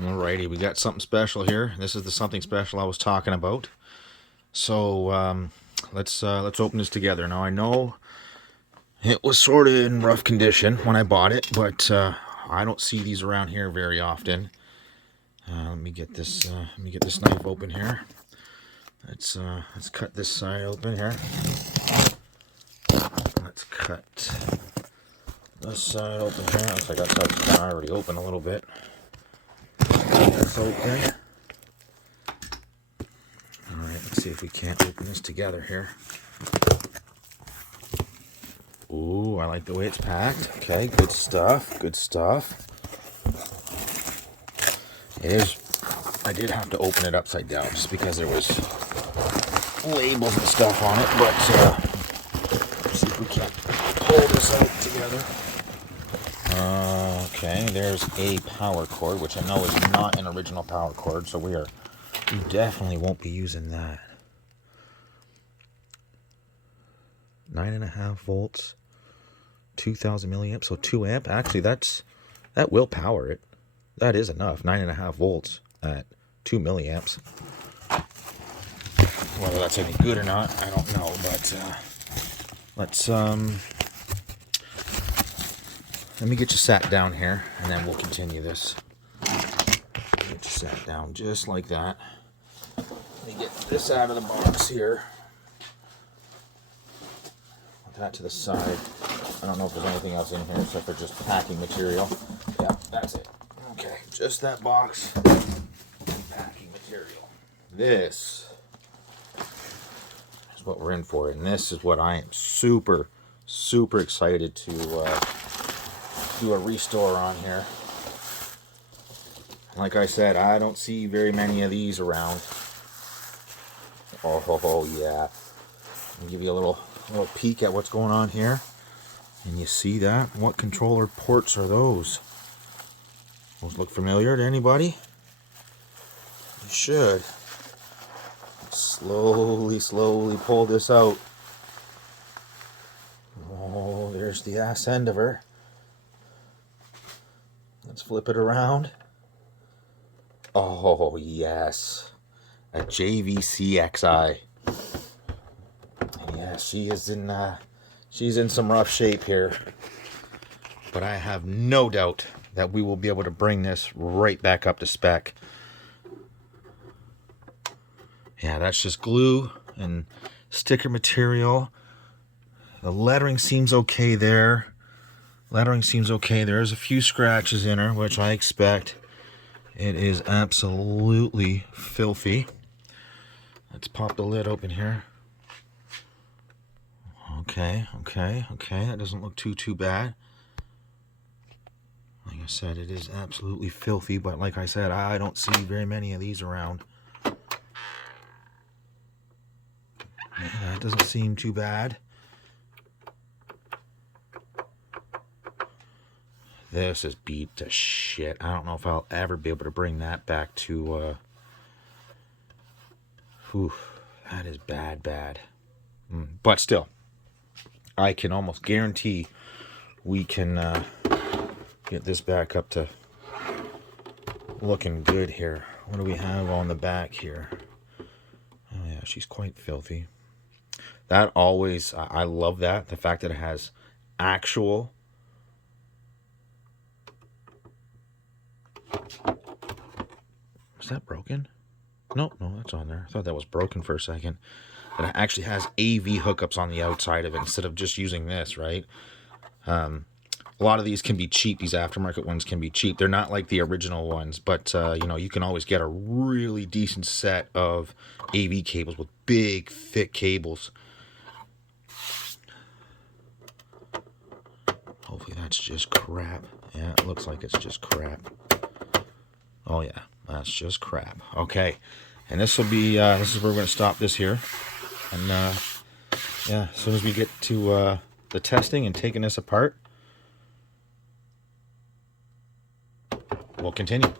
Alrighty, we got something special here. This is the something special I was talking about. So let's open this together. Now I know it was sort of in rough condition when I bought it, but I don't see these around here very often. Let me get this knife open here. Let's cut this side open here. Let's cut this side open here. Looks like that side's kind of already open a little bit. That's open. Alright, let's see if we can't open this together here. Ooh, I like the way it's packed. Okay, good stuff, good stuff. It is, I did have to open it upside down just because there was labels and stuff on it, but let's see if we can't pull this out together. Okay, there's a power cord, which I know is not an original power cord, so we definitely won't be using that. 9.5 volts, 2000 milliamps, so 2 amp. Actually, that will power it. That is enough. 9.5 volts at 2 milliamps. Whether that's any good or not, I don't know. But let's let me get you sat down here, and then we'll continue this. Get you sat down just like that. Let me get this out of the box here. Put that to the side. I don't know if there's anything else in here except for just packing material. Yeah, that's it. Okay, just that box and packing material. This is what we're in for, and this is what I am super excited to do a restore on here. Like I said, I don't see very many of these around. Oh yeah. I'll give you a little peek at what's going on here. And you see that? What controller ports are those? Those look familiar to anybody? You should. Slowly pull this out. Oh, there's the ass end of her. Let's flip it around. Oh, yes. A JVC-Xi. Yeah, she's in some rough shape here. But I have no doubt that we will be able to bring this right back up to spec. Yeah, that's just glue and sticker material. The lettering seems okay there. There's a few scratches in her, which I expect. It is absolutely filthy. Let's pop the lid open here. Okay. That doesn't look too bad. Like I said, it is absolutely filthy, but like I said, I don't see very many of these around. Yeah, that doesn't seem too bad. This is beat to shit. I don't know if I'll ever be able to bring that back to, that is bad. But still, I can almost guarantee we can get this back up to looking good here. What do we have on the back here? Oh yeah, she's quite filthy. That always, I love that. The fact that it has actual is that broken? No, that's on there. I thought that was broken for a second. But it actually has AV hookups on the outside of it instead of just using this, right? A lot of these can be cheap. These aftermarket ones can be cheap. They're not like the original ones, but you can always get a really decent set of AV cables with big, thick cables. Hopefully that's just crap. Yeah, it looks like it's just crap. Oh yeah, that's just crap. Okay, and this will be this is where we're going to stop this here. And yeah, as soon as we get to the testing and taking this apart, we'll continue.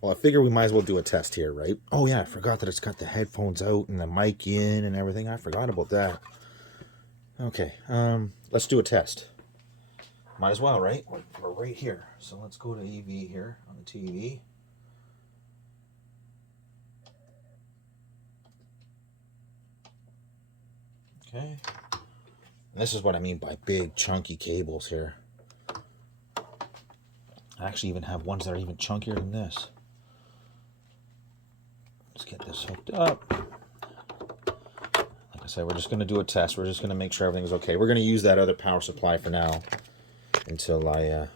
Well, I figure we might as well do a test here, right? Oh yeah, I forgot that it's got the headphones out and the mic in and everything. I forgot about that. Okay, let's do a test. Might as well, right? We're right here. So let's go to AV here on the TV. Okay. And this is what I mean by big chunky cables here. I actually even have ones that are even chunkier than this. Let's get this hooked up. Like I said, we're just going to do a test. We're just going to make sure everything's okay. We're going to use that other power supply for now until I, it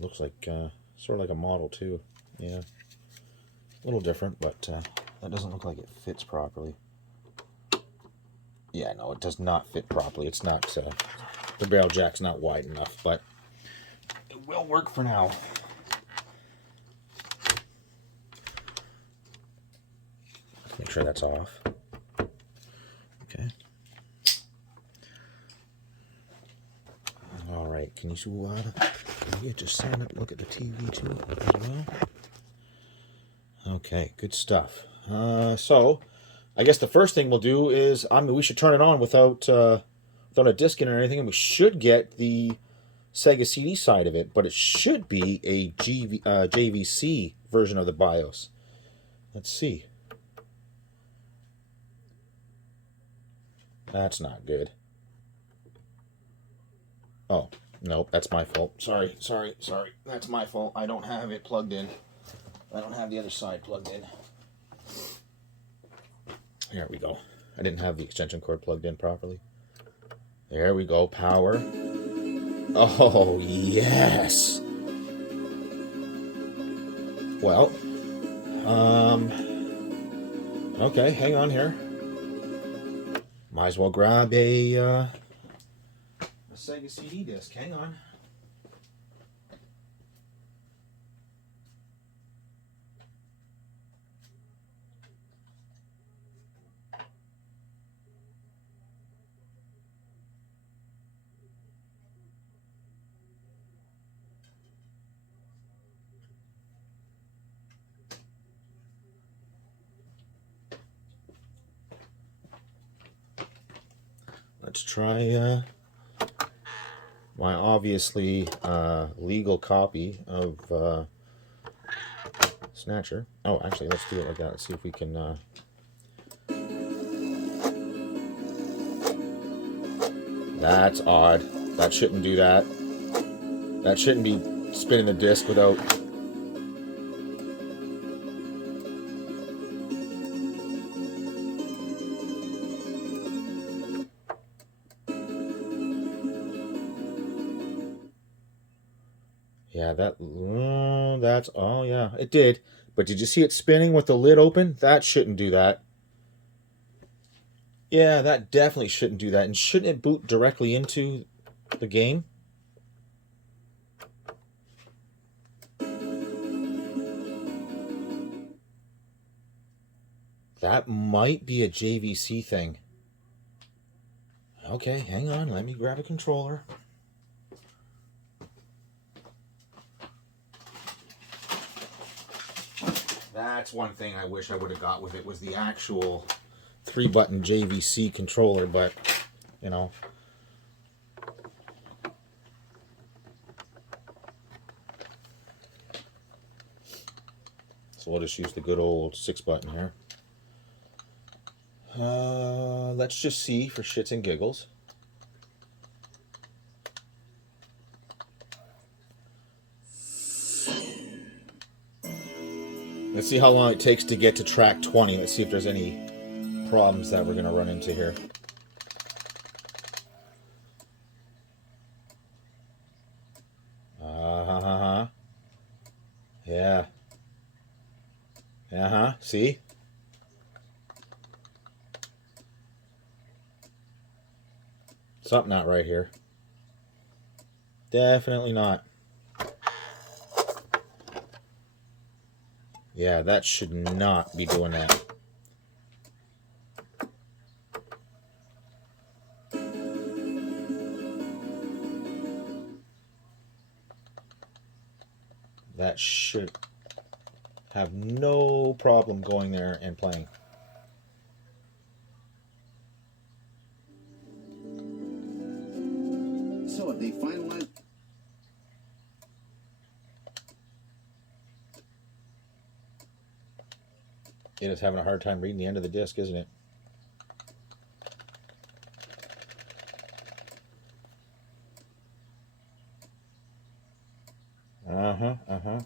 looks like, sort of like a Model 2. Yeah. A little different, but that doesn't look like it fits properly. Yeah, no, it does not fit properly. It's not, the barrel jack's not wide enough, but it will work for now. Let's make sure that's off. Okay. All right, can you see yeah, just stand up, look at the TV too as well. Okay, good stuff. So I guess the first thing we'll do is, we should turn it on without a disc in or anything, and we should get the Sega CD side of it, but it should be a JVC version of the BIOS. Let's see. That's not good. Oh, no, that's my fault. Sorry. That's my fault. I don't have it plugged in. I don't have the other side plugged in. There we go. I didn't have the extension cord plugged in properly. There we go. Power. Oh, yes. Well, okay, hang on here. Might as well grab a Sega CD disc. Hang on. Let's try my obviously legal copy of Snatcher. Oh, actually, let's do it like that. Let's see if we can... That's odd. That shouldn't do that. That shouldn't be spinning the disc without... Yeah, that's, oh yeah, it did. But did you see it spinning with the lid open? That shouldn't do that. Yeah, that definitely shouldn't do that. And shouldn't it boot directly into the game? That might be a JVC thing. Okay, hang on. Let me grab a controller. That's one thing I wish I would have got with it, was the actual 3-button JVC controller, but, you know. So we'll just use the good old 6-button here. Let's just see for shits and giggles. Let's see how long it takes to get to track 20. Let's see if there's any problems that we're going to run into here. Yeah. See? Something not right here. Definitely not. Yeah, that should not be doing that. That should have no problem going there and playing. So they finally It is having a hard time reading the end of the disc, isn't it? Uh-huh, uh-huh.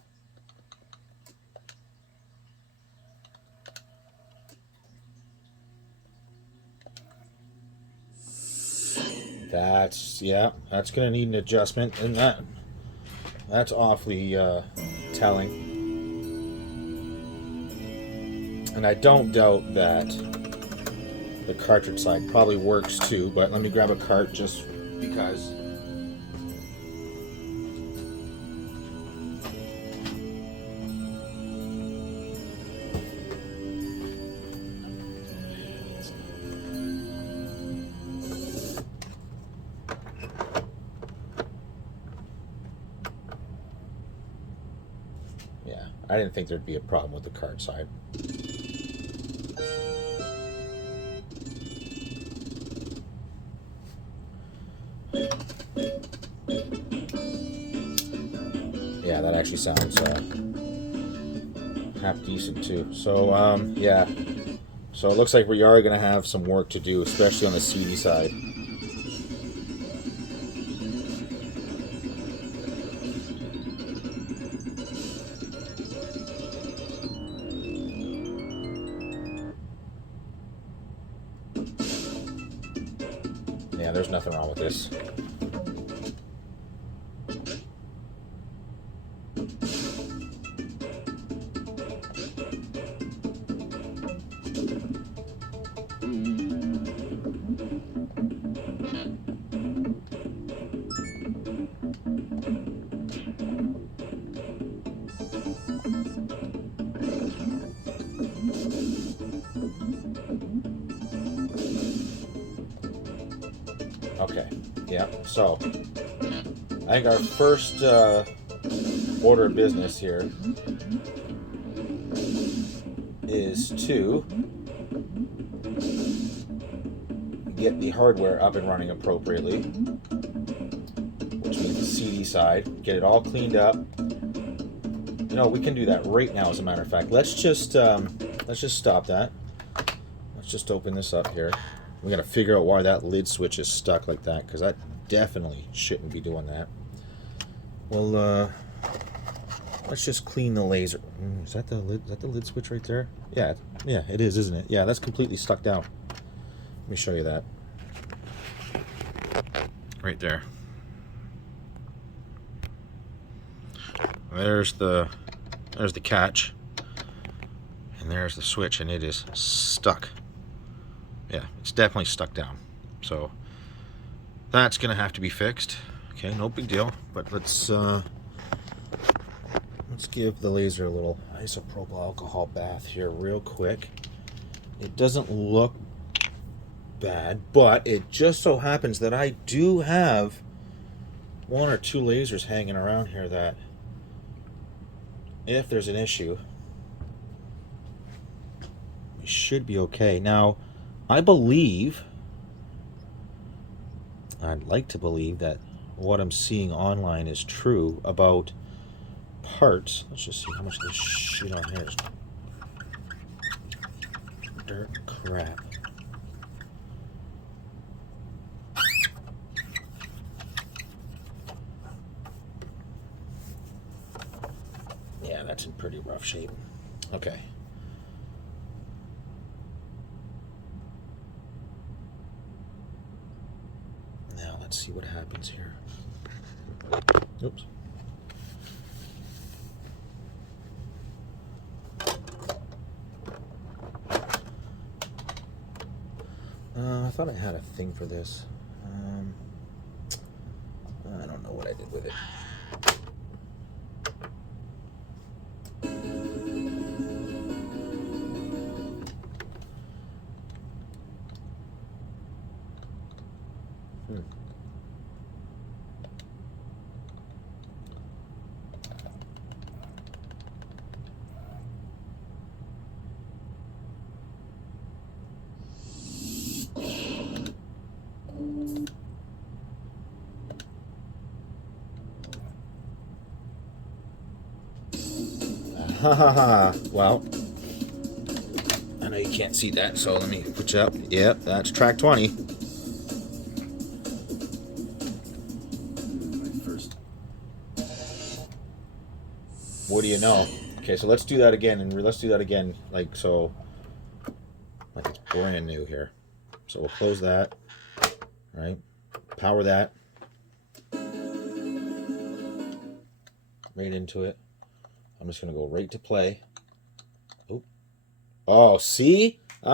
That's going to need an adjustment, and that's awfully telling. And I don't doubt that the cartridge side probably works too, but let me grab a cart just because. Yeah, I didn't think there'd be a problem with the cart side. Yeah, that actually sounds half decent too. So yeah, so it looks like we are going to have some work to do, especially on the CD side. Yeah, there's nothing wrong with this. Okay, yeah, so I think our first order of business here is to get the hardware up and running appropriately, which means the CD side, get it all cleaned up. You know, we can do that right now, as a matter of fact. Let's just stop that. Let's just open this up here. We're going to figure out why that lid switch is stuck like that, because that definitely shouldn't be doing that. Well, let's just clean the laser. Is that the lid? Is that the lid switch right there? Yeah, it is, isn't it? Yeah, that's completely stuck down. Let me show you that. Right there. There's the catch, and there's the switch, and it is stuck. Yeah, it's definitely stuck down. So that's gonna have to be fixed. Okay, no big deal. But let's give the laser a little isopropyl alcohol bath here real quick. It doesn't look bad, but it just so happens that I do have one or two lasers hanging around here that, if there's an issue, we should be okay. Now, I'd like to believe that what I'm seeing online is true about parts. Let's just see how much of this shit on here is dirt crap. Yeah, that's in pretty rough shape. Okay. Now let's see what happens here. Oops. I thought I had a thing for this. I don't know what I did with it. Ha ha ha. Well, know you can't see that, so let me put you up. Yep, that's track 20. What do you know? Okay, so let's do that again, and let's do that again, like so, like it's brand new here. So we'll close that, right? Power that right into it. I'm just gonna go right to play. Oh, see? See,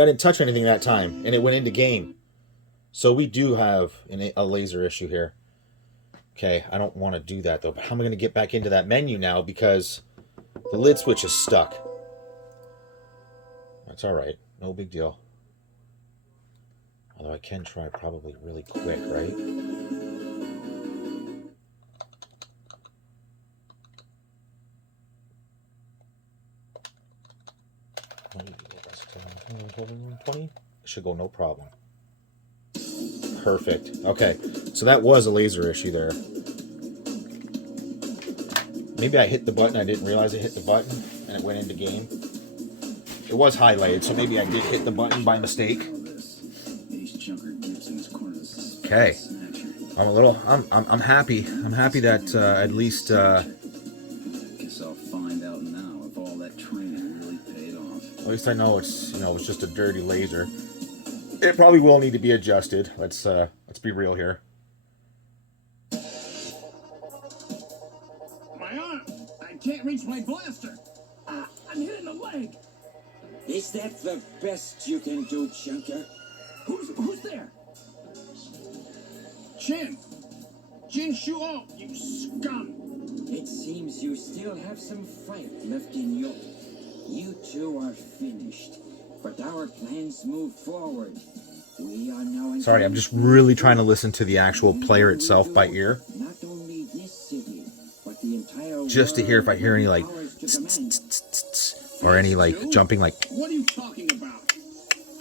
I didn't touch anything that time, and it went into game. So we do have a laser issue here. Okay, I don't want to do that, though. But how am I going to get back into that menu now because the lid switch is stuck? That's all right. No big deal. Although I can try probably really quick, right? $20? Should go no problem. Perfect. Okay, so that was a laser issue there. Maybe I hit the button. I didn't realize I hit the button, and it went into game. It was highlighted, so maybe I did hit the button by mistake. Okay, I'm happy. I'm happy that at least. Guess I'll find out now if all that training really paid off. At least I know it's it's just a dirty laser. It probably will need to be adjusted. Let's be real here. My arm! I can't reach my blaster. I'm hitting the leg. Is that the best you can do, Junker? Who's there? Jin Shuo, you scum! It seems you still have some fight left in you. You two are finished, but our plans move forward. We are now. Sorry, I'm just really trying to listen to the actual player itself by ear. Not only this city, but the entire just to hear if I hear any like or any like jumping like What are you talking about?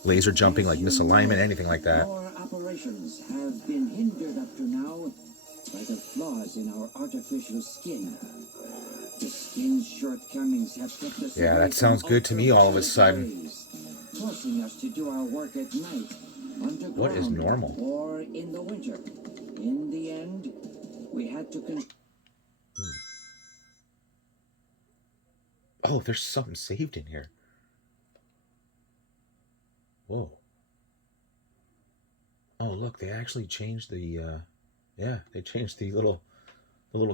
laser jumping like misalignment, anything like that. Our operations have been hindered up to now by the flaws in our artificial skin. The skin's shortcomings have kept us. Yeah, that sounds good to me all of a sudden. Forcing us to do our work at night, underground, What is normal? or in the winter. In the end, we had to Oh, there's something saved in here. Whoa. Oh, look, they actually changed the yeah, they changed the little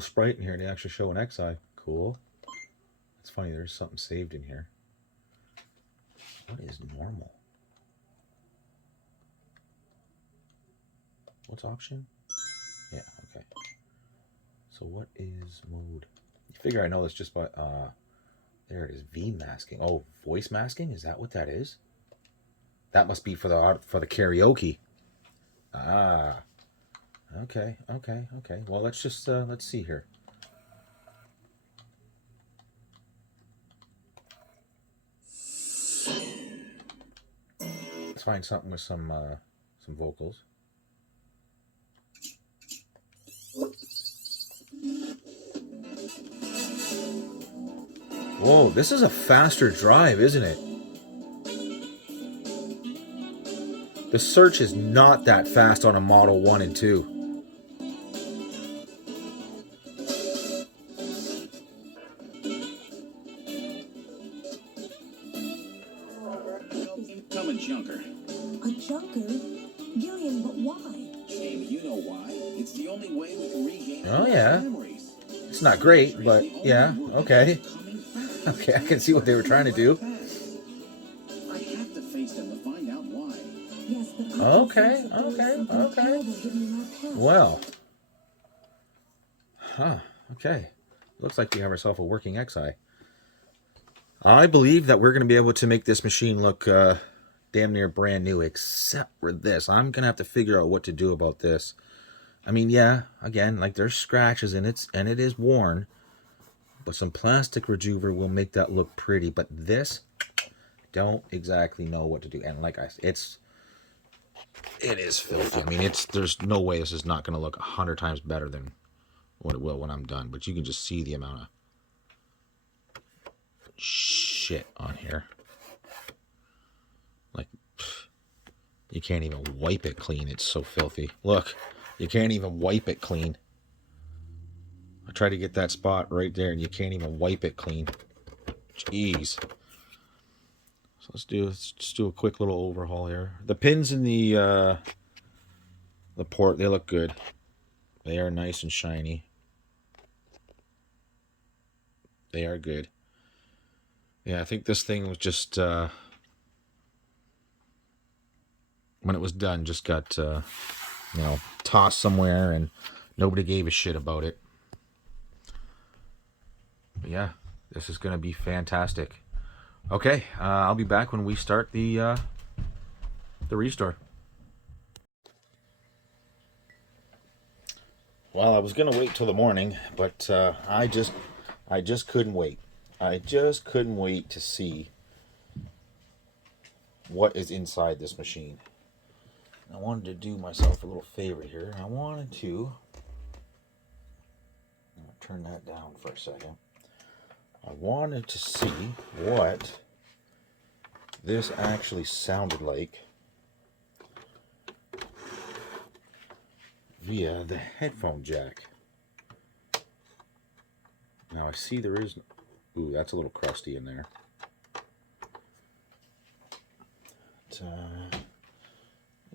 sprite in here to actually show an XI. Cool. It's funny, there's something saved in here. What is normal? What's option? Yeah, okay. So what is mode? You figure I know this just by there it is, V masking. Oh, voice masking? Is that what that is? That must be for the karaoke. Ah. Okay. Well, let's just let's see here. Let's find something with some vocals. Whoa, this is a faster drive, isn't it? The search is not that fast on a Model 1 and 2. I'm a junker. A junker? Gillian, but why? Shame, you know why. It's the only way we can regain Oh, our yeah. memories. It's not great, but yeah, okay. Okay, I can see what they were trying to do. I have to face them to find out why. Yes, but I Okay, think there's okay, something okay. terrible hidden in our past. Well. Huh, okay. Looks like we have ourselves a working XI. I believe that we're going to be able to make this machine look damn near brand new, except for this. I'm going to have to figure out what to do about this. I mean, yeah, again, like there's scratches in it, and it is worn. But some plastic rejuver will make that look pretty. But this, don't exactly know what to do. And like I said, it is filthy. I mean, there's no way this is not going to look 100 times better than what it will when I'm done. But you can just see the amount of shit on here. You can't even wipe it clean. It's so filthy. Look, you can't even wipe it clean. I tried to get that spot right there, and you can't even wipe it clean. Jeez. So let's just do a quick little overhaul here. The pins in the port, they look good. They are nice and shiny. They are good. Yeah, I think this thing was just when it was done, just got tossed somewhere, and nobody gave a shit about it. But yeah, this is gonna be fantastic. Okay, I'll be back when we start the restore. Well, I was gonna wait till the morning, but I just couldn't wait. I just couldn't wait to see what is inside this machine. I wanted to do myself a little favor here. I wanted to turn that down for a second. I wanted to see what this actually sounded like via the headphone jack. Now I see there is... Ooh, that's a little crusty in there.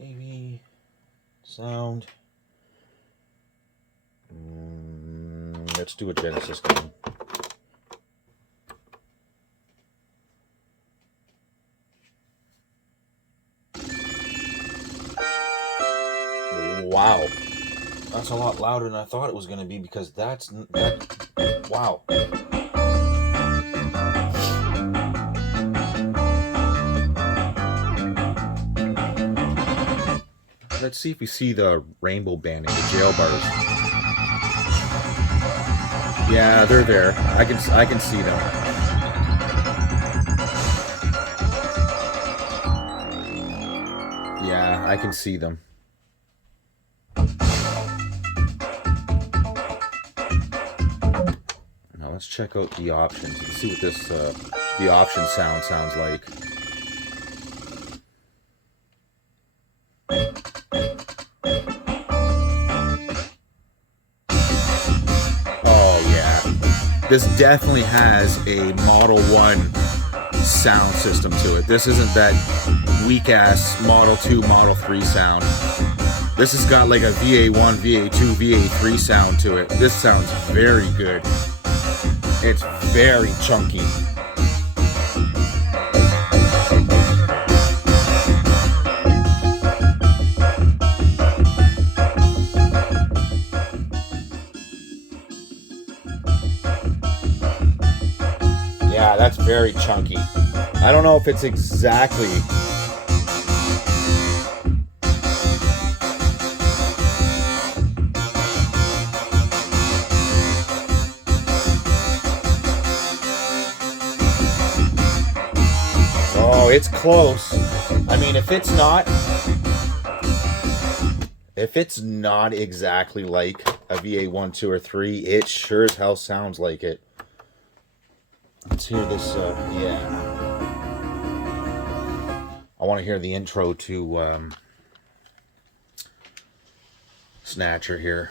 AV sound. Let's do a Genesis game. Wow, that's a lot louder than I thought it was going to be, because that. Wow. Let's see if we see the rainbow banding, the jail bars. Yeah, they're there. I can see them. Yeah, I can see them. Now let's check out the options. You can see what this the option sounds like. This definitely has a Model 1 sound system to it. This isn't that weak-ass Model 2, Model 3 sound. This has got like a VA1, VA2, VA3 sound to it. This sounds very good. It's very chunky. Yeah, that's very chunky. I don't know if it's exactly... Oh, it's close. I mean, if it's not exactly like a VA1, 2, or 3, it sure as hell sounds like it. Let's hear this, yeah. I want to hear the intro to Snatcher here,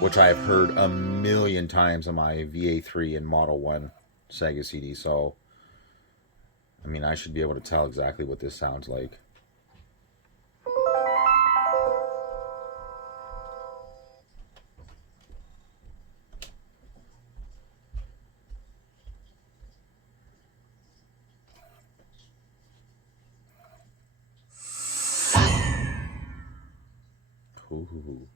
which I've heard a million times on my VA3 and Model 1 Sega CD, so I mean, I should be able to tell exactly what this sounds like. Ooh.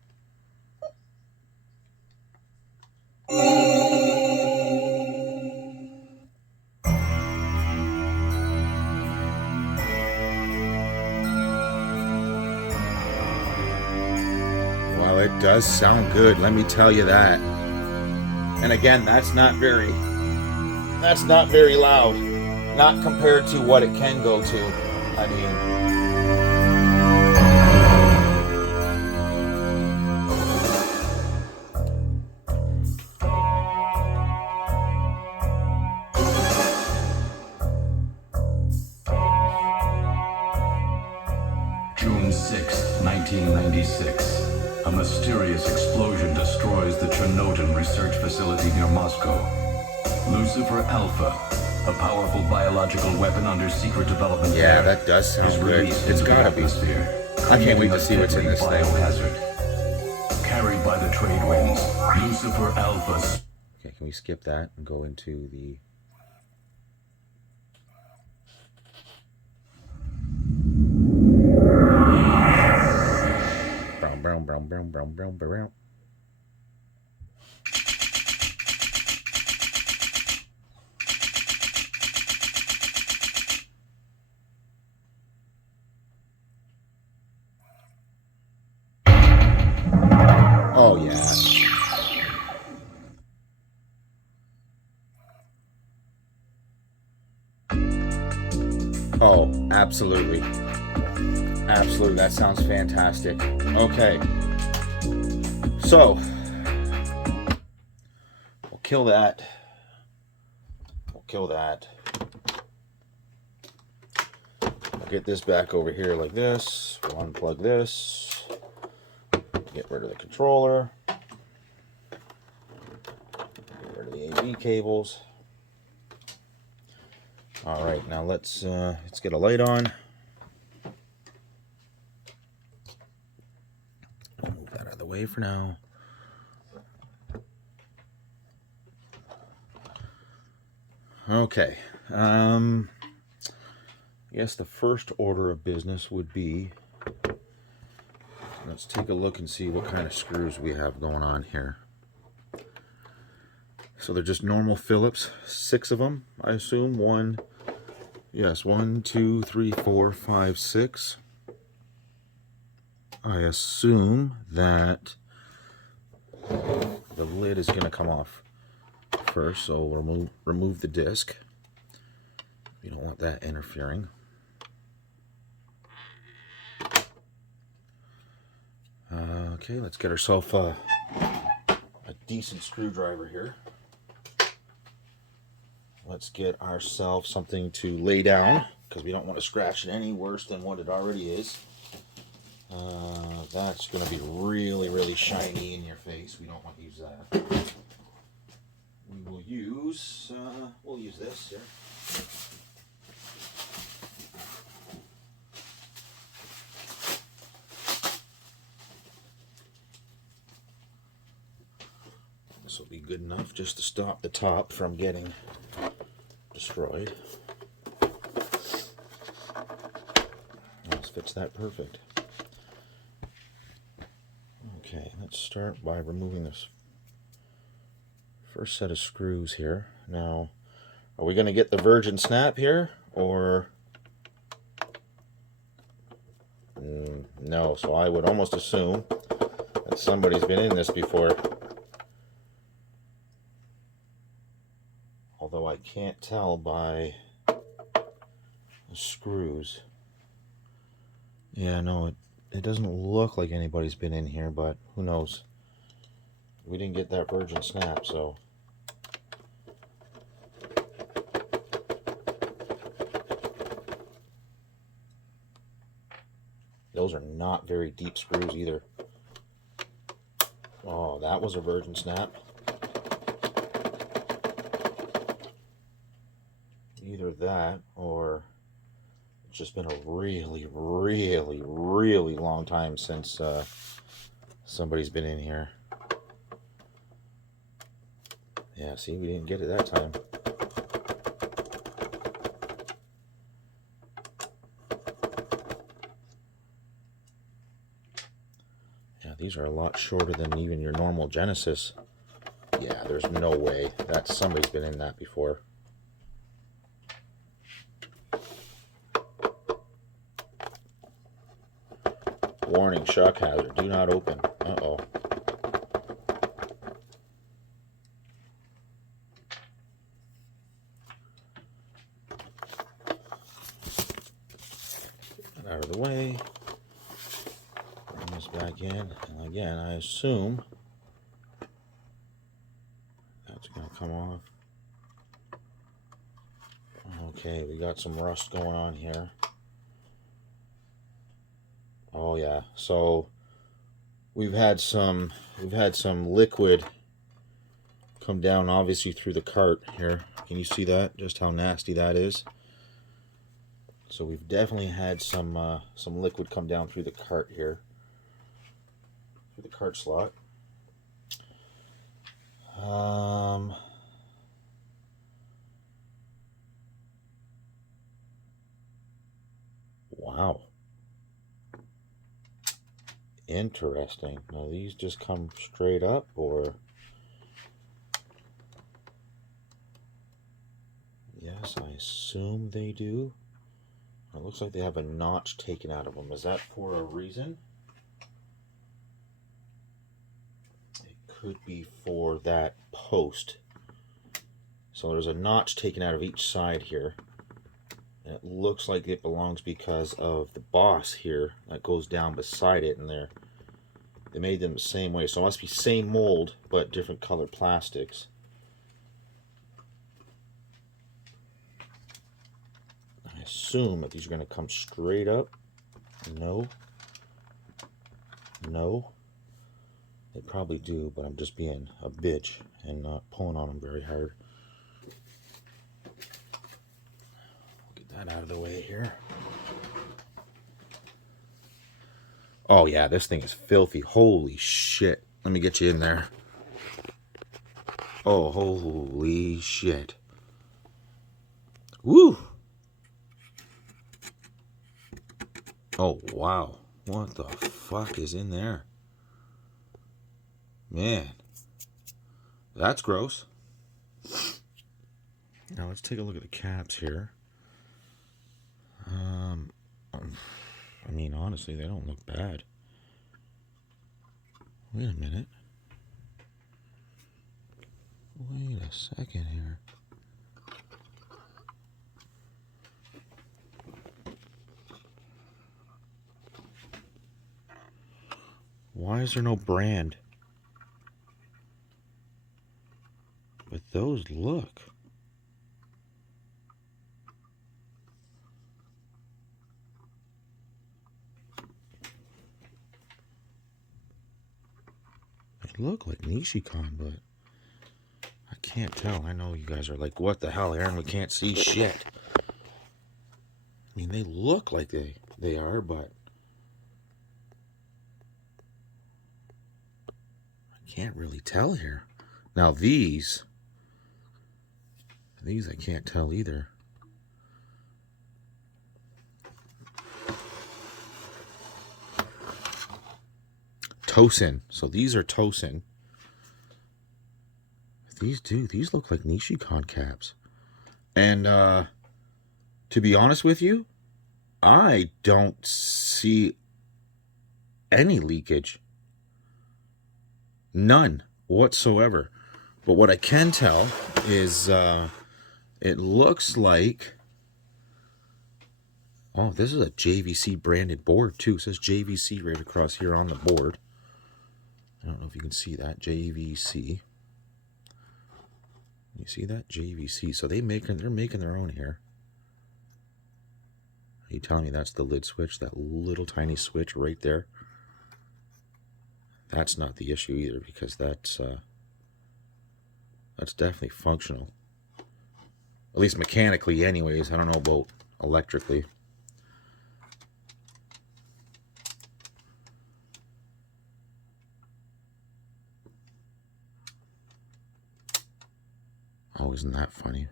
Well, it does sound good, let me tell you that. And again, that's not very loud. Not compared to what it can go to. I mean, 1986, a mysterious explosion destroys the Chernobyl research facility near Moscow. Lucifer Alpha, a powerful biological weapon under secret development Yeah, there, that does sound is good. released It's into gotta the be. atmosphere, I can't wait creating to a see what's in deadly this thing. biohazard. Carried by the trade winds, Lucifer Alpha. Okay, can we skip that and go into the... Brown, brown, brown, brown, brown, brown, brown. Oh, yeah. Oh, absolutely. Absolutely, that sounds fantastic. Okay. So, we'll kill that. We'll kill that. We'll get this back over here like this. We'll unplug this. Get rid of the controller. Get rid of the AV cables. All right, now let's get a light on. Move that out of the way for now. Okay. I guess the first order of business would be, let's take a look and see what kind of screws we have going on here. So they're just normal Phillips, 6 of them, I assume. 1, 2, 3, 4, 5, 6. I assume that the lid is going to come off first, so we'll remove the disc. We don't want that interfering. Okay, let's get ourselves a decent screwdriver here. Let's get ourselves something to lay down, because we don't want to scratch it any worse than what it already is. That's going to be really, really shiny in your face. We don't want to use that. We will use, we'll use this here. This will be good enough just to stop the top from getting destroyed. This fits that perfect. Okay, let's start by removing this first set of screws here. Now, are we going to get the virgin snap here, or no? So I would almost assume that somebody's been in this before. Although I can't tell by the screws. Yeah, no, it doesn't look like anybody's been in here, but who knows? We didn't get that virgin snap, so. Those are not very deep screws either. Oh, that was a virgin snap. Either that, or it's just been a really, really, really long time since somebody's been in here. Yeah, see, we didn't get it that time. Yeah, these are a lot shorter than even your normal Genesis. Yeah, there's no way that somebody's been in that before. Warning, shock hazard. Do not open. Uh-oh. Get out of the way. Bring this back in. And again, I assume that's going to come off. Okay, we got some rust going on here. Oh yeah, so we've had some liquid come down, obviously through the cart here. Can you see that? Just how nasty that is. So we've definitely had some liquid come down through the cart here, through the cart slot. Wow. Interesting. Now these just come straight up, or? Yes, I assume they do. It looks like they have a notch taken out of them. Is that for a reason? It could be for that post. So there's a notch taken out of each side here. And it looks like it belongs because of the boss here that goes down beside it, and they made them the same way. So it must be same mold, but different color plastics. I assume that these are going to come straight up. No. No. They probably do, but I'm just being a bitch and not pulling on them very hard. Get that out of the way here. Oh yeah, this thing is filthy. Holy shit. Let me get you in there. Oh, holy shit. Woo! Oh, wow. What the fuck is in there? Man. That's gross. Now let's take a look at the caps here. I mean, honestly, they don't look bad. Wait a minute. Wait a second here. Why is there no brand? But those look. They look like Nishikon, but I can't tell. I know you guys are like, what the hell, Aaron? We can't see shit. I mean, they look like they are, but I can't really tell here. Now these I can't tell either. Tosin. So these are Tosin. These look like Nishikon caps. And to be honest with you, I don't see any leakage. None whatsoever. But what I can tell is it looks like, oh, this is a JVC branded board too. It says JVC right across here on the board. I don't know if you can see that. JVC. You see that? JVC. So they're making their own here. Are you telling me that's the lid switch? That little tiny switch right there? That's not the issue either, because that's definitely functional. At least mechanically anyways. I don't know about electrically. Oh, isn't that funny?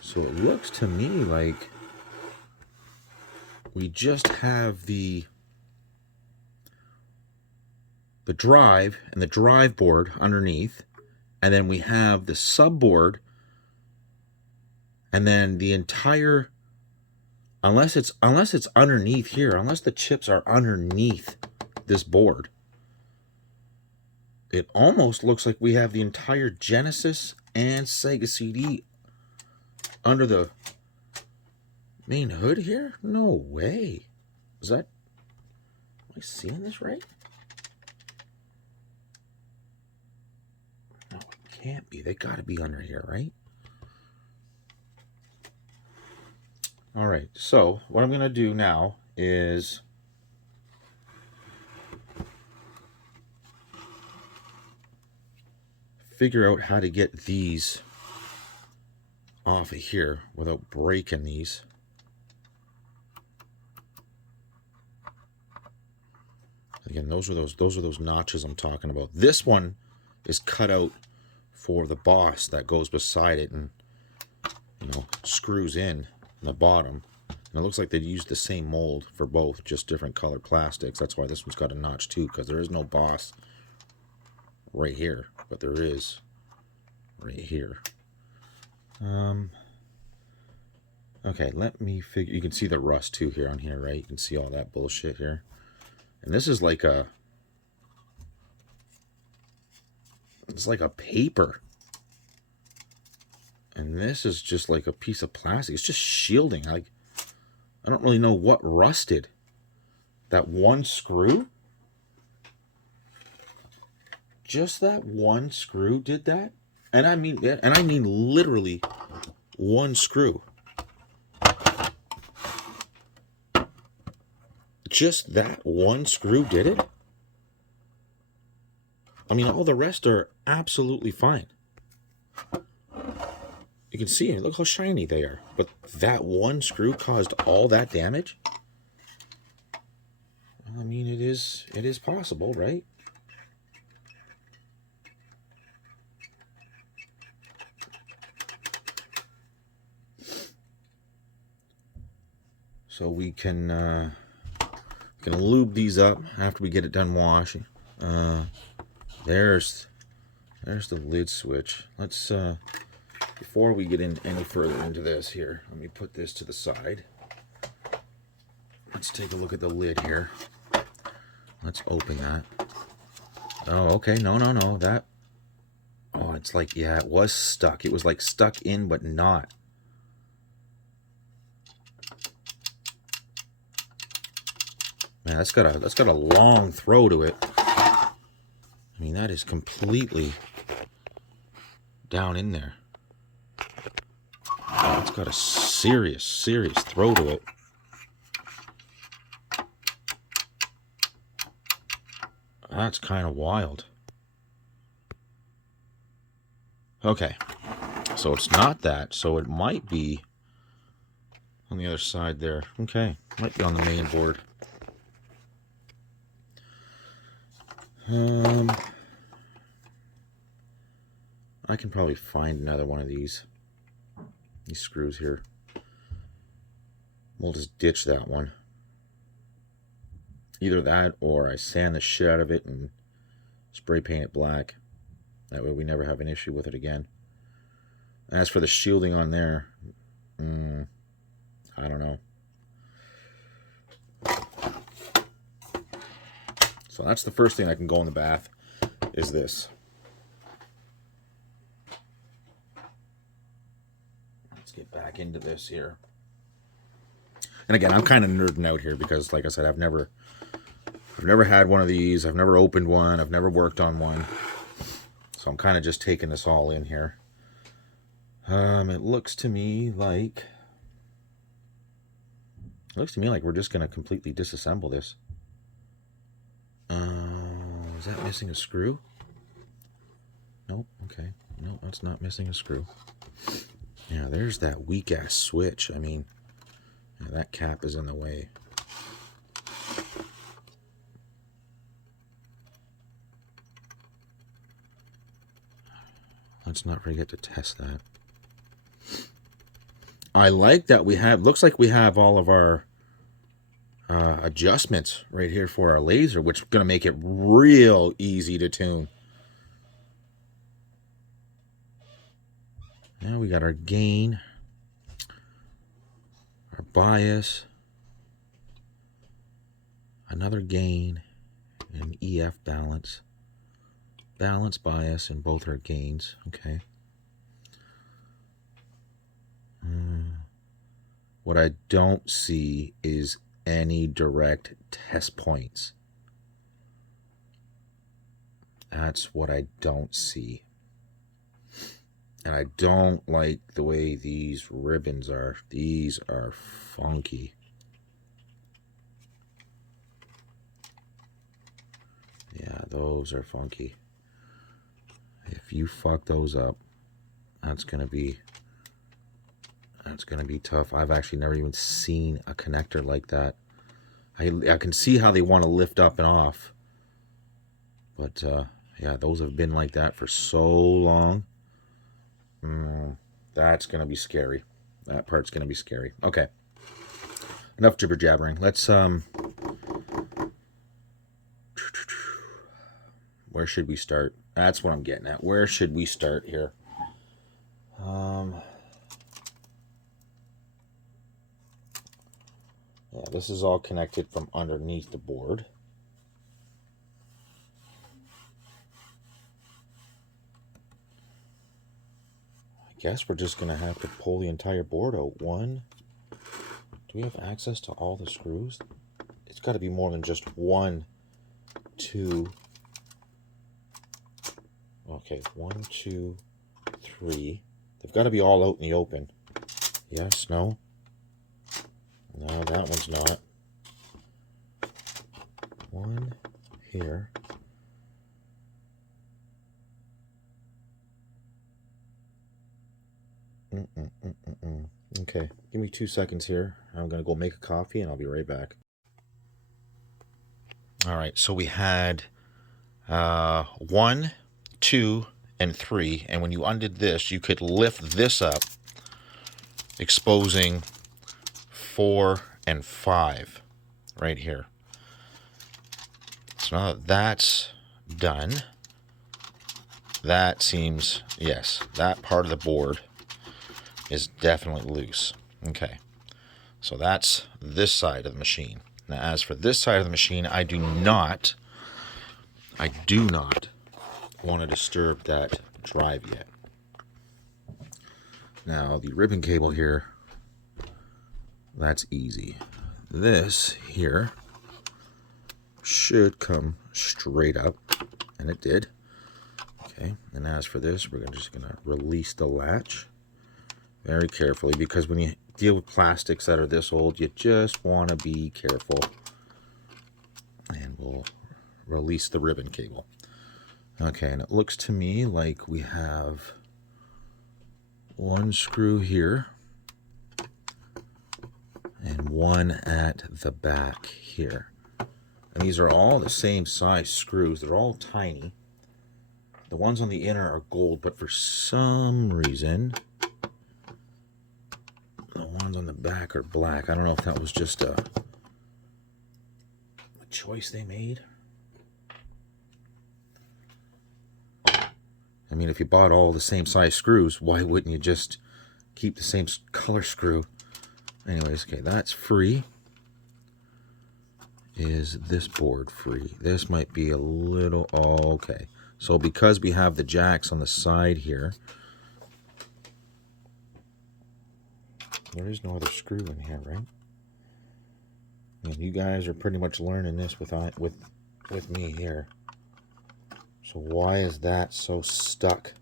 So it looks to me like we just have the drive and the drive board underneath, and then we have the subboard, and then the entire, unless it's underneath here, unless the chips are underneath this board, it almost looks like we have the entire Genesis and Sega CD under the main hood here? No way. Is that, am I seeing this right? No, it can't be. They gotta be under here, right? All right, so what I'm going to do now is figure out how to get these off of here without breaking these. Again, those are those notches I'm talking about. This one is cut out for the boss that goes beside it and, you know, screws in the bottom. And it looks like they used the same mold for both, just different colored plastics. That's why this one's got a notch too, because there is no boss right here, but there is right here. Okay, let me figure. You can see the rust too here on here, right? You can see all that bullshit here. And this is like a, it's like a paper. And this is just like a piece of plastic. It's just shielding. Like, I don't really know what rusted. That one screw? Just that one screw did that? And I mean literally one screw. Just that one screw did it? I mean, all the rest are absolutely fine. You can see, look how shiny they are. But that one screw caused all that damage? I mean, it is possible, right? So we can lube these up after we get it done washing. There's the lid switch. Let's before we get in any further into this here, let me put this to the side. Let's take a look at the lid here. Let's open that. Oh, okay. No. That. Oh, it's like, yeah, it was stuck. It was like stuck in, but not. Man, that's got a long throw to it. I mean, that is completely down in there. Oh, it's got a serious throw to it. That's kind of wild. Okay, so it's not that. So it might be on the other side there. Okay, might be on the main board. I can probably find another one of these screws here. We'll just ditch that one. Either that or I sand the shit out of it and spray paint it black. That way we never have an issue with it again. As for the shielding on there, I don't know. So that's the first thing that can go in the bath, is this. Let's get back into this here. And again, I'm kind of nerding out here because, like I said, I've never had one of these. I've never opened one. I've never worked on one. So I'm kind of just taking this all in here. It looks to me like we're just going to completely disassemble this. Is that missing a screw? Nope. Okay. No, that's not missing a screw. Yeah, there's that weak ass switch. I mean, yeah, that cap is in the way. Let's not forget to test that. I like that we have, looks like we have all of our adjustments right here for our laser, which is going to make it real easy to tune. Now we got our gain, our bias, another gain, and EF balance. Balance, bias, and both our gains. Okay. What I don't see is any direct test points. That's what I don't see. And I don't like the way these ribbons are. These are funky. Yeah, those are funky. If you fuck those up, that's gonna be tough. I've actually never even seen a connector like that. I can see how they want to lift up and off, but yeah, those have been like that for so long. That's gonna be scary. That part's gonna be scary. Okay, enough jibber jabbering. Let's where should we start? That's what I'm getting at. Where should we start here? Yeah, this is all connected from underneath the board. I guess we're just going to have to pull the entire board out. One. Do we have access to all the screws? It's got to be more than just 1, 2. Okay, 1, 2, 3. They've got to be all out in the open. Yes, no? No, that one's not. 1 here. Okay, give me 2 seconds here. I'm going to go make a coffee and I'll be right back. All right, so we had 1, 2, and 3. And when you undid this, you could lift this up, exposing 4 and 5 right here. So now that that's done, that seems, yes, that part of the board is definitely loose. Okay, so that's this side of the machine. Now, as for this side of the machine, I do not want to disturb that drive yet. Now, the ribbon cable here, that's easy. This here should come straight up, and it did. Okay, and as for this, we're just gonna release the latch very carefully, because when you deal with plastics that are this old, you just want to be careful. And we'll release the ribbon cable. Okay, and it looks to me like we have 1 screw here and 1 at the back here. And these are all the same size screws. They're all tiny. The ones on the inner are gold, but for some reason the ones on the back are black. I don't know if that was just a choice they made. I mean, if you bought all the same size screws, why wouldn't you just keep the same color screw? Anyways, okay, that's free. Is this board free? This might be a little, oh, okay. So because we have the jacks on the side here, there is no other screw in here, right? And you guys are pretty much learning this with me here. So why is that so stuck?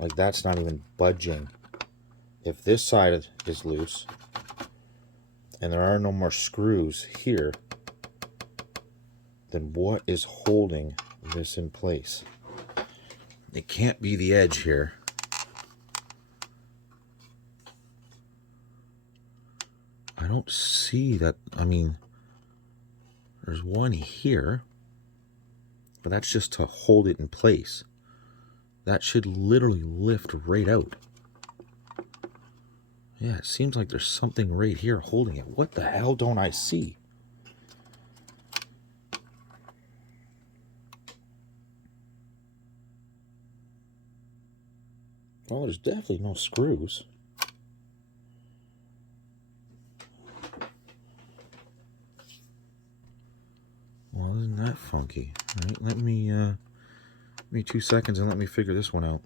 Like, that's not even budging. If this side is loose and there are no more screws here, then what is holding this in place? It can't be the edge here. I don't see that. I mean, there's one here, but that's just to hold it in place. That should literally lift right out. Yeah, it seems like there's something right here holding it. What the hell don't I see? Well, there's definitely no screws. Well, isn't that funky? All right, let me 2 seconds and let me figure this one out.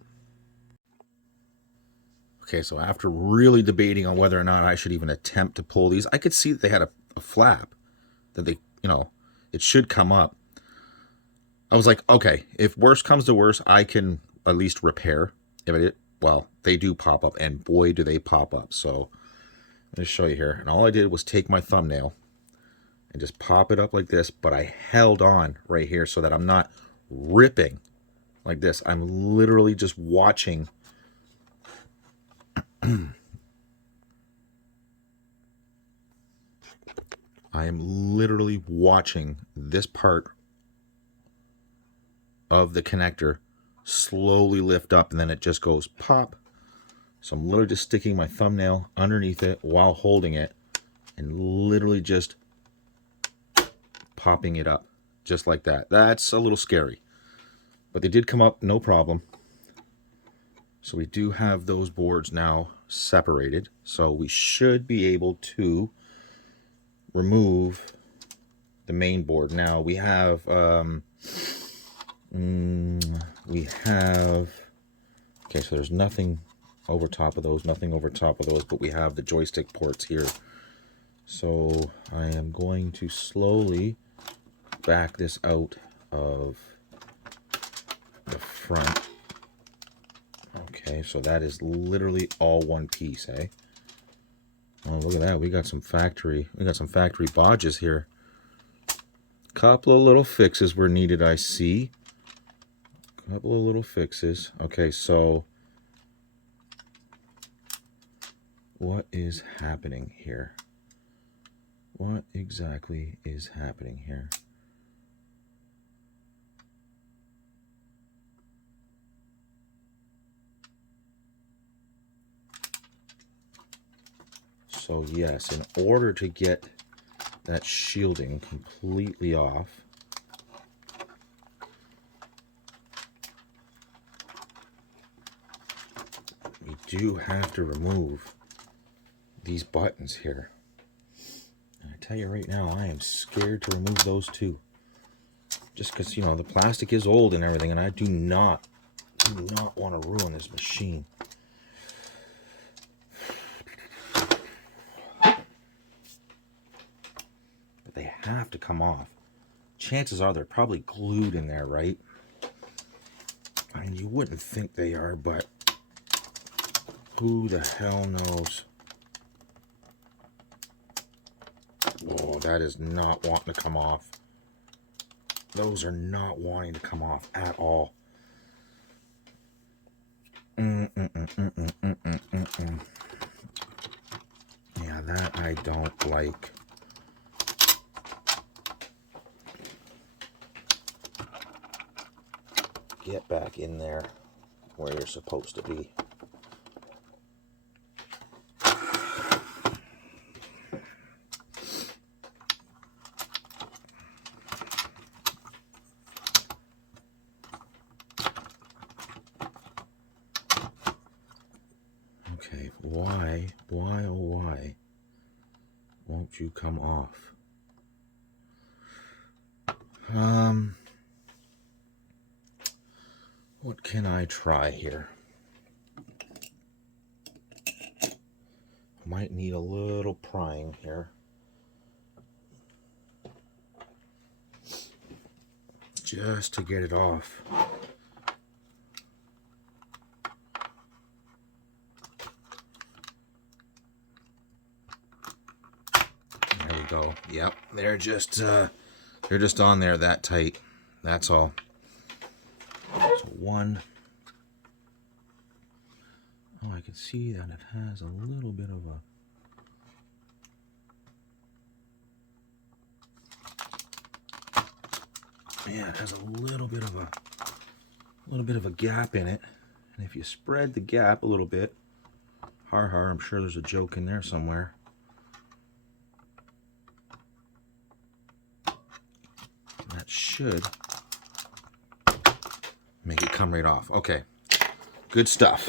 Okay, so after really debating on whether or not I should even attempt to pull these, I could see that they had a flap that they, it should come up. I was like, okay, if worse comes to worse, I can at least repair Yeah, but well, they do pop up, and boy, do they pop up. So let me show you here. And all I did was take my thumbnail and just pop it up like this, but I held on right here so that I'm not ripping like this. I'm literally just watching. I am literally watching this part of the connector slowly lift up, and then it just goes pop. So I'm literally just sticking my thumbnail underneath it while holding it and literally just popping it up just like that. That's a little scary, but they did come up no problem. So we do have those boards now separated, so we should be able to remove the main board. Now we have okay, so there's nothing over top of those, but we have the joystick ports here. So I am going to slowly back this out of the front. Okay, so that is literally all one piece, eh? Oh, look at that. We got some factory bodges here. Couple of little fixes were needed, I see. Couple of little fixes. Okay, so what is happening here? What exactly is happening here? So yes, in order to get that shielding completely off, we do have to remove these buttons here. And I tell you right now, I am scared to remove those too. Just because, you know, the plastic is old and everything, and I do not want to ruin this machine. They have to come off. Chances are they're probably glued in there, right? I mean, you wouldn't think they are, but who the hell knows? Whoa, that is not wanting to come off. Those are not wanting to come off at all. Yeah, that I don't like. Get back in there where you're supposed to be. Okay, why, oh why won't you come off? What can I try here? Might need a little prying here. Just to get it off. There we go. Yep, they're just on there that tight. That's all. So one. Oh, I can see that it has a little bit of a, yeah, it has a little bit of a gap in it. And if you spread the gap a little bit, I'm sure there's a joke in there somewhere. That should make it come right off. Okay, good stuff.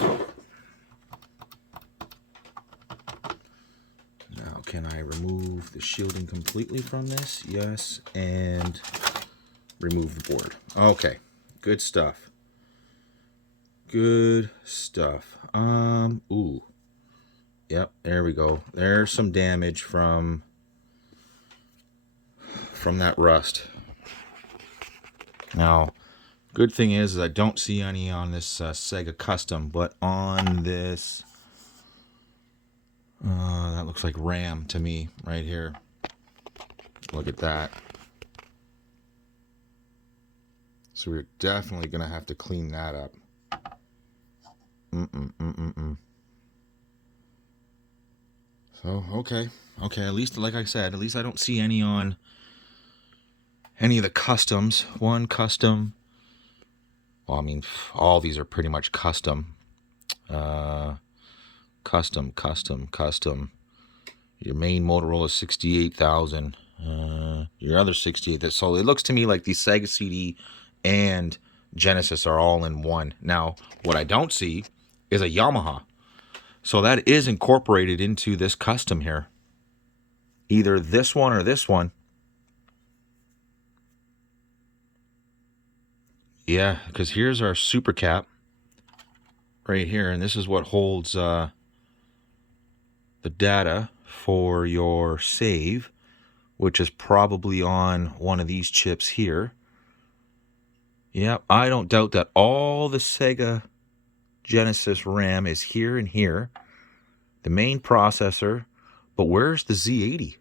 Now, can I remove the shielding completely from this? Yes, and remove the board. Okay, good stuff. Good stuff. Ooh. Yep, there we go. There's some damage from that rust. Now, Good thing is I don't see any on this Sega Custom, but on this, that looks like RAM to me right here. Look at that. So we're definitely going to have to clean that up. So, okay, at least, like I said, at least I don't see any on any of the customs. One custom. Well, I mean, all these are pretty much custom. Custom. Your main Motorola 68,000. Your other 68. So it looks to me like the Sega CD and Genesis are all in one. Now, what I don't see is a Yamaha. So that is incorporated into this custom here. Either this one or this one. Yeah, because here's our super cap right here, and this is what holds the data for your save, which is probably on one of these chips here. Yep, I don't doubt that all the Sega Genesis RAM is here and here. The main processor, but where's the Z80?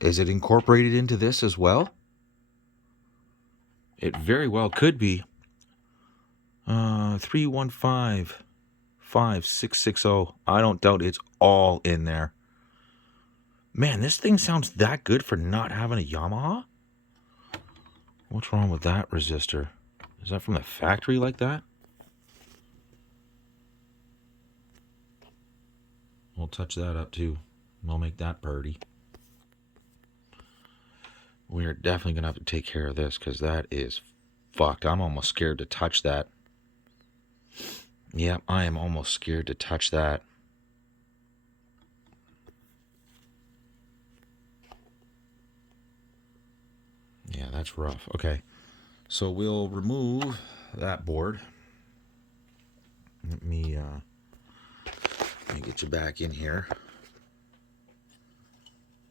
Is it incorporated into this as well? It very well could be. 3155660. I don't doubt it's all in there. Man, this thing sounds that good for not having a Yamaha? What's wrong with that resistor? Is that from the factory like that? We'll touch that up too. We'll make that purty. We are definitely going to have to take care of this because that is fucked. I'm almost scared to touch that. Yeah, I am almost scared to touch that. Yeah, that's rough. Okay, so we'll remove that board. Let me get you back in here.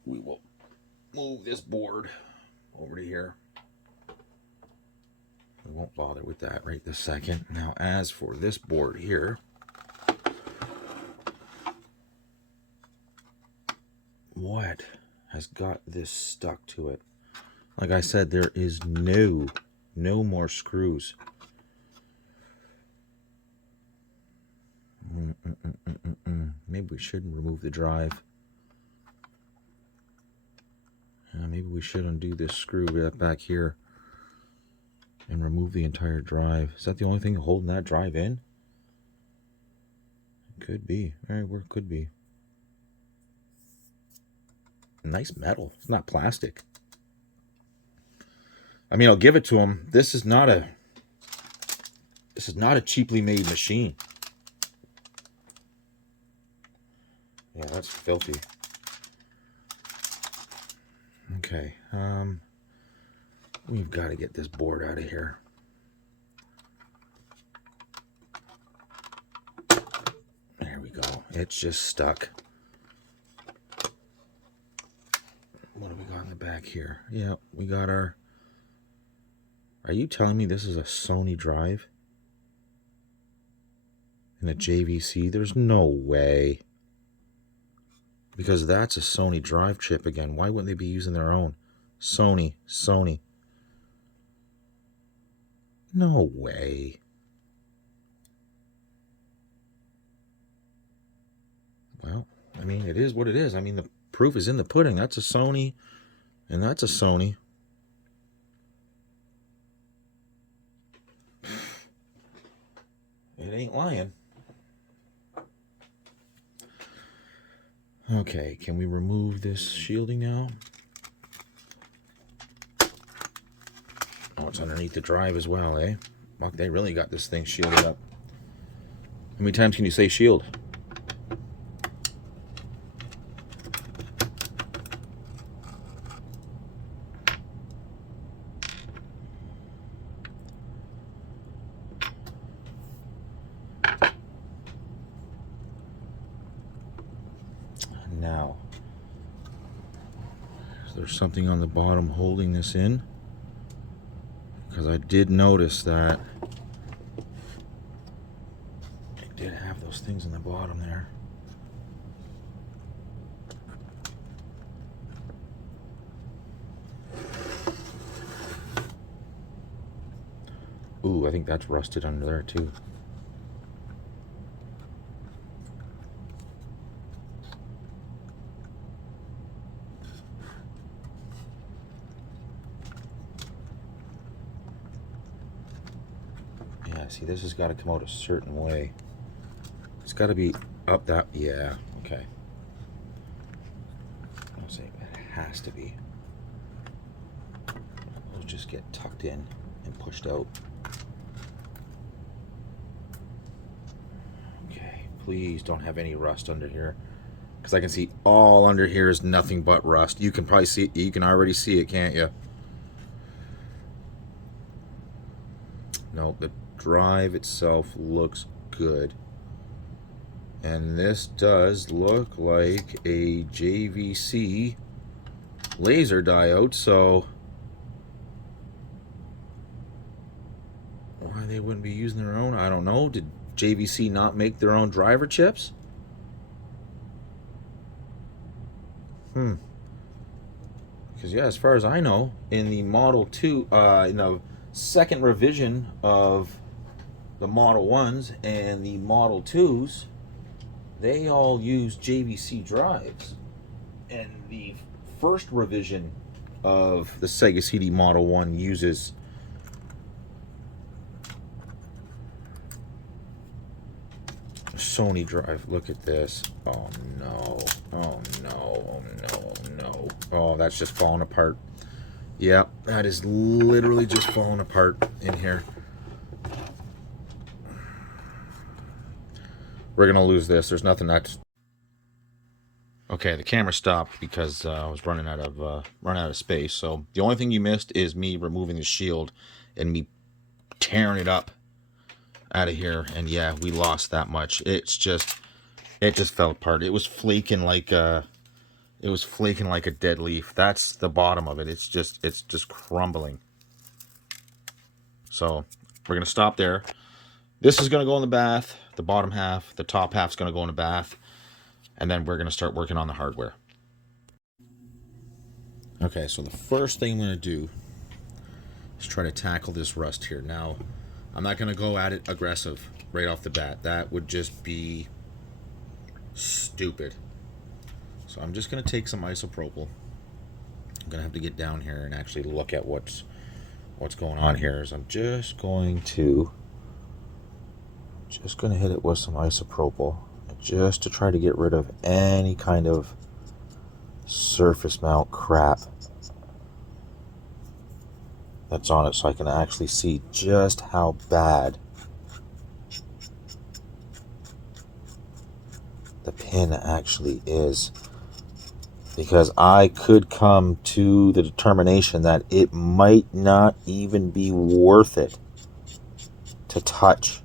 We will move this board over to here. We won't bother with that right this second. Now, as for this board here, what has got this stuck to it? Like I said, there is no more screws. Maybe we shouldn't remove the drive. Maybe we should undo this screw back here and remove the entire drive. Is that the only thing holding that drive in? Could be. All right, where it could be. Nice metal. It's not plastic. I mean, I'll give it to him. This is not a cheaply made machine. Yeah, that's filthy. Okay, we've got to get this board out of here. There we go. It's just stuck. What do we got in the back here? Yeah, we got our... Are you telling me this is a Sony drive? And a JVC? There's no way. Because that's a Sony drive chip again. Why wouldn't they be using their own? Sony. No way. Well, I mean, it is what it is. I mean, the proof is in the pudding. That's a Sony, and that's a Sony. It ain't lying. Okay, can we remove this shielding now? Oh, it's underneath the drive as well, eh? Fuck, they really got this thing shielded up. How many times can you say shield? Now, is there something on the bottom holding this in? because I did notice that it did have those things in the bottom there. Ooh, I think that's rusted under there too. Yeah, see, this has got to come out a certain way. It's got to be up that, yeah, okay. I'll say it has to be. It'll just get tucked in and pushed out. Okay, please don't have any rust under here, because I can see all under here is nothing but rust. You can probably see, you can already see it, can't you? No, the drive itself looks good. And this does look like a JVC laser diode, so why they wouldn't be using their own, I don't know. Did JVC not make their own driver chips? Because yeah, as far as I know, in the Model 2, in the second revision of the Model 1s and the Model 2s, they all use JVC drives. And the first revision of the Sega CD Model 1 uses Sony drive. Look at this. Oh no. Oh no. Oh no. Oh no. Oh, that's just falling apart. Yep, that is literally just falling apart in here. We're gonna lose this. There's nothing that's okay. The camera stopped because I was running out of space. So the only thing you missed is me removing the shield and me tearing it up out of here. And yeah, we lost that much. It just fell apart. It was flaking like a dead leaf. That's the bottom of it. It's just crumbling. So we're gonna stop there. This is gonna go in the bath. The bottom half, the top half's gonna go in the bath, and then we're gonna start working on the hardware. Okay, so the first thing I'm gonna do is try to tackle this rust here. Now, I'm not gonna go at it aggressive right off the bat. That would just be stupid. So I'm just gonna take some isopropyl. I'm gonna have to get down here and actually look at what's going on here. So I'm just going to hit it with some isopropyl just to try to get rid of any kind of surface mount crap that's on it, so I can actually see just how bad the pin actually is. Because I could come to the determination that it might not even be worth it to touch.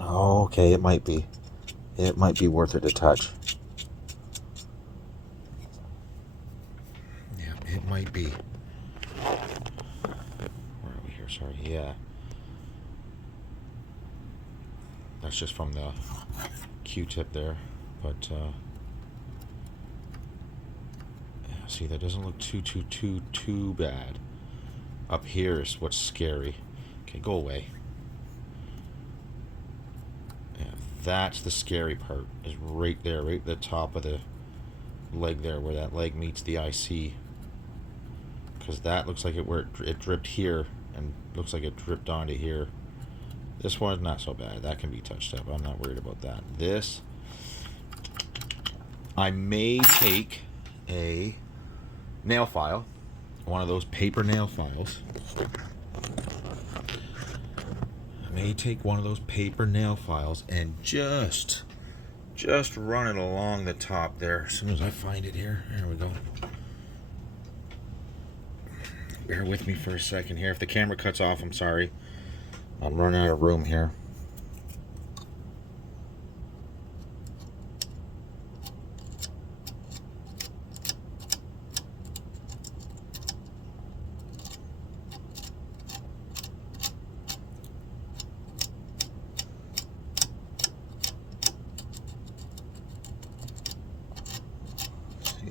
Okay, it might be. It might be worth it to touch. Yeah, it might be. Where are we here? Sorry, yeah. That's just from the Q-tip there. But, yeah, see, that doesn't look too bad. Up here is what's scary. Okay, go away. That's the scary part, is right there, right at the top of the leg there, where that leg meets the IC. Because that looks like it dripped here, and looks like it dripped onto here. This one's not so bad. That can be touched up. I'm not worried about that. This, I may take a nail file, one of those paper nail files. May take one of those paper nail files and just run it along the top there. As soon as I find it here, there we go. Bear with me for a second here. If the camera cuts off, I'm sorry. I'm running out of room here.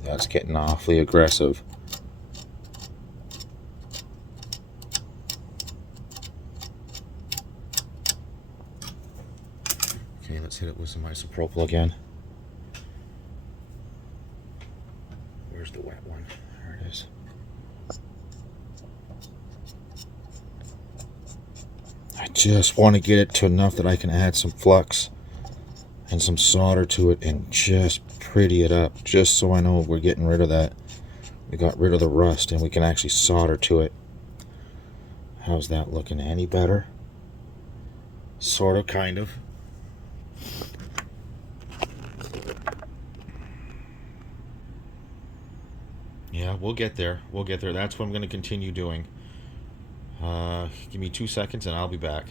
That's getting awfully aggressive. Okay, let's hit it with some isopropyl again. Where's the wet one? There it is. I just want to get it to enough that I can add some flux and some solder to it and just pretty it up, just so I know we're getting rid of that. We got rid of the rust and we can actually solder to it. How's that looking? Any better? Sort of, kind of. Yeah, we'll get there. We'll get there. That's what I'm going to continue doing. Give me 2 seconds and I'll be back.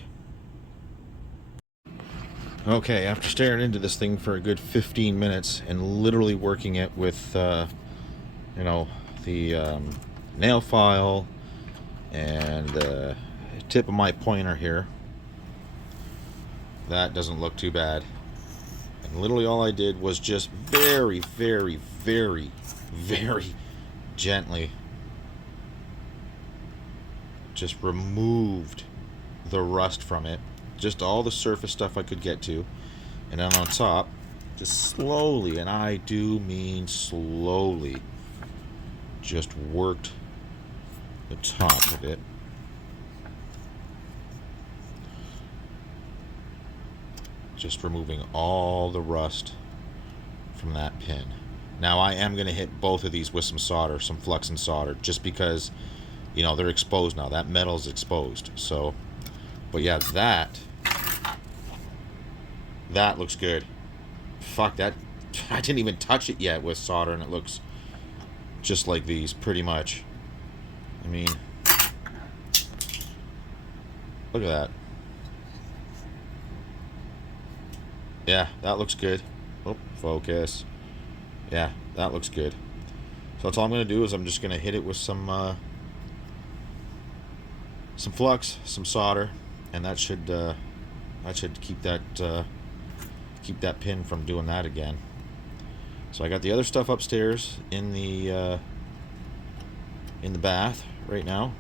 Okay, after staring into this thing for a good 15 minutes and literally working it with, you know, the nail file and the tip of my pointer here, that doesn't look too bad. And literally all I did was just very, very, very, very gently just removed the rust from it. Just all the surface stuff I could get to. And then on top, just slowly, and I do mean slowly, just worked the top of it. Just removing all the rust from that pin. Now I am going to hit both of these with some solder, some flux and solder, just because, you know, they're exposed now. That metal's exposed. So, but yeah, that looks good. Fuck, that, I didn't even touch it yet with solder and it looks just like these, pretty much. I mean, look at that. Yeah, that looks good. Oh, focus. Yeah, that looks good. So that's all I'm going to do is I'm just going to hit it with some flux, some solder, and that should keep that pin from doing that again. So I got the other stuff upstairs in the bath right now.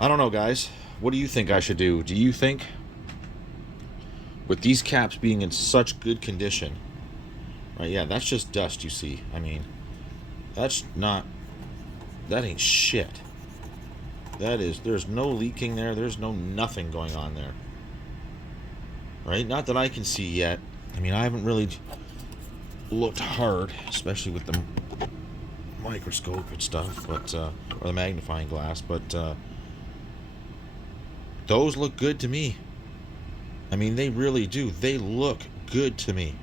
I don't know, guys. What do you think I should do? Do you think, with these caps being in such good condition, right? Yeah, that's just dust, you see. I mean, that ain't shit. There's no leaking there. There's no nothing going on there. Right? Not that I can see yet. I mean, I haven't really looked hard, especially with the microscope and stuff, but or the magnifying glass, but those look good to me. I mean, they really do. They look good to me.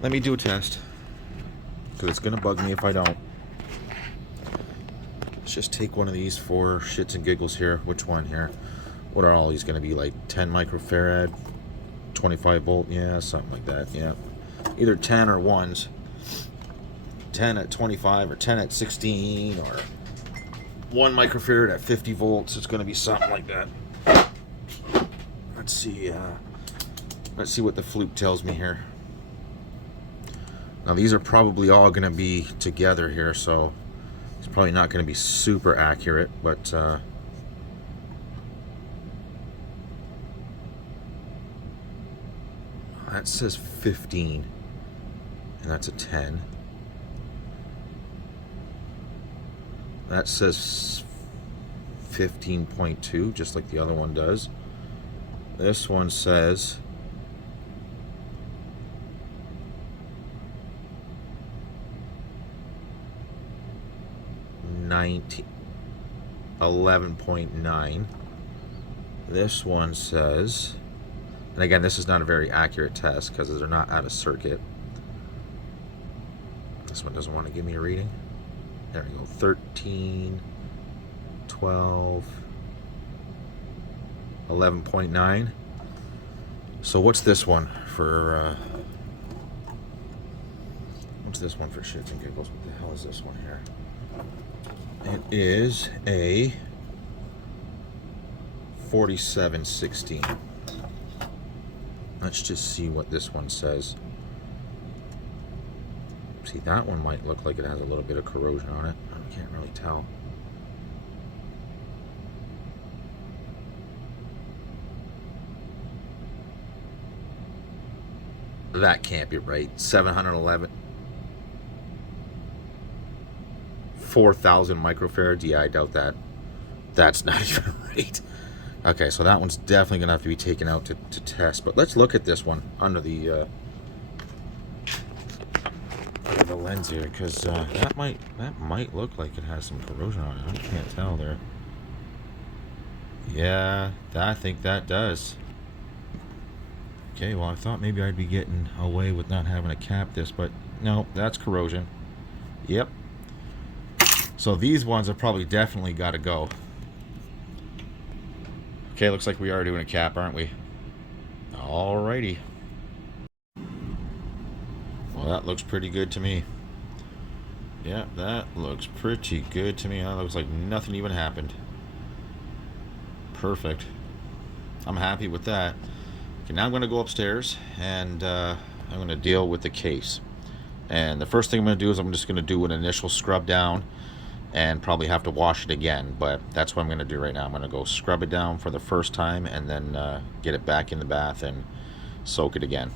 Let me do a test, because it's going to bug me if I don't. Let's just take one of these for shits and giggles here. Which one here? What are all these going to be, like 10 microfarad, 25 volt? Yeah, something like that, yeah. Either 10 or 1s. 10 at 25 or 10 at 16 or 1 microfarad at 50 volts. It's going to be something like that. Let's see what the fluke tells me here. Now these are probably all going to be together here, so it's probably not going to be super accurate, but that says 15, and that's a 10. That says 15.2, just like the other one does. This one says 11.9. This one says, and again, this is not a very accurate test because they're not out of circuit. This one doesn't want to give me a reading. There we go. 13, 12, 11.9. So what's this one for shits and giggles? What the hell is this one here? It is a 4716. Let's just see what this one says. See, that one might look like it has a little bit of corrosion on it. I can't really tell. That can't be right. 711. 4,000 microfarads. Yeah, I doubt that. That's not even right. Okay, so that one's definitely going to have to be taken out to test. But let's look at this one under the lens here, because that might look like it has some corrosion on it. I can't tell there. Yeah, I think that does. Okay, well, I thought maybe I'd be getting away with not having to cap this, but no, that's corrosion. Yep. So these ones have probably definitely got to go. Okay, looks like we are doing a cap, aren't we? Alrighty. Well, that looks pretty good to me. Yeah, that looks pretty good to me. That looks like nothing even happened. Perfect. I'm happy with that. Okay, now I'm going to go upstairs and I'm going to deal with the case. And the first thing I'm going to do is I'm just going to do an initial scrub down and probably have to wash it again. But that's what I'm going to do right now. I'm going to go scrub it down for the first time and then get it back in the bath and soak it again.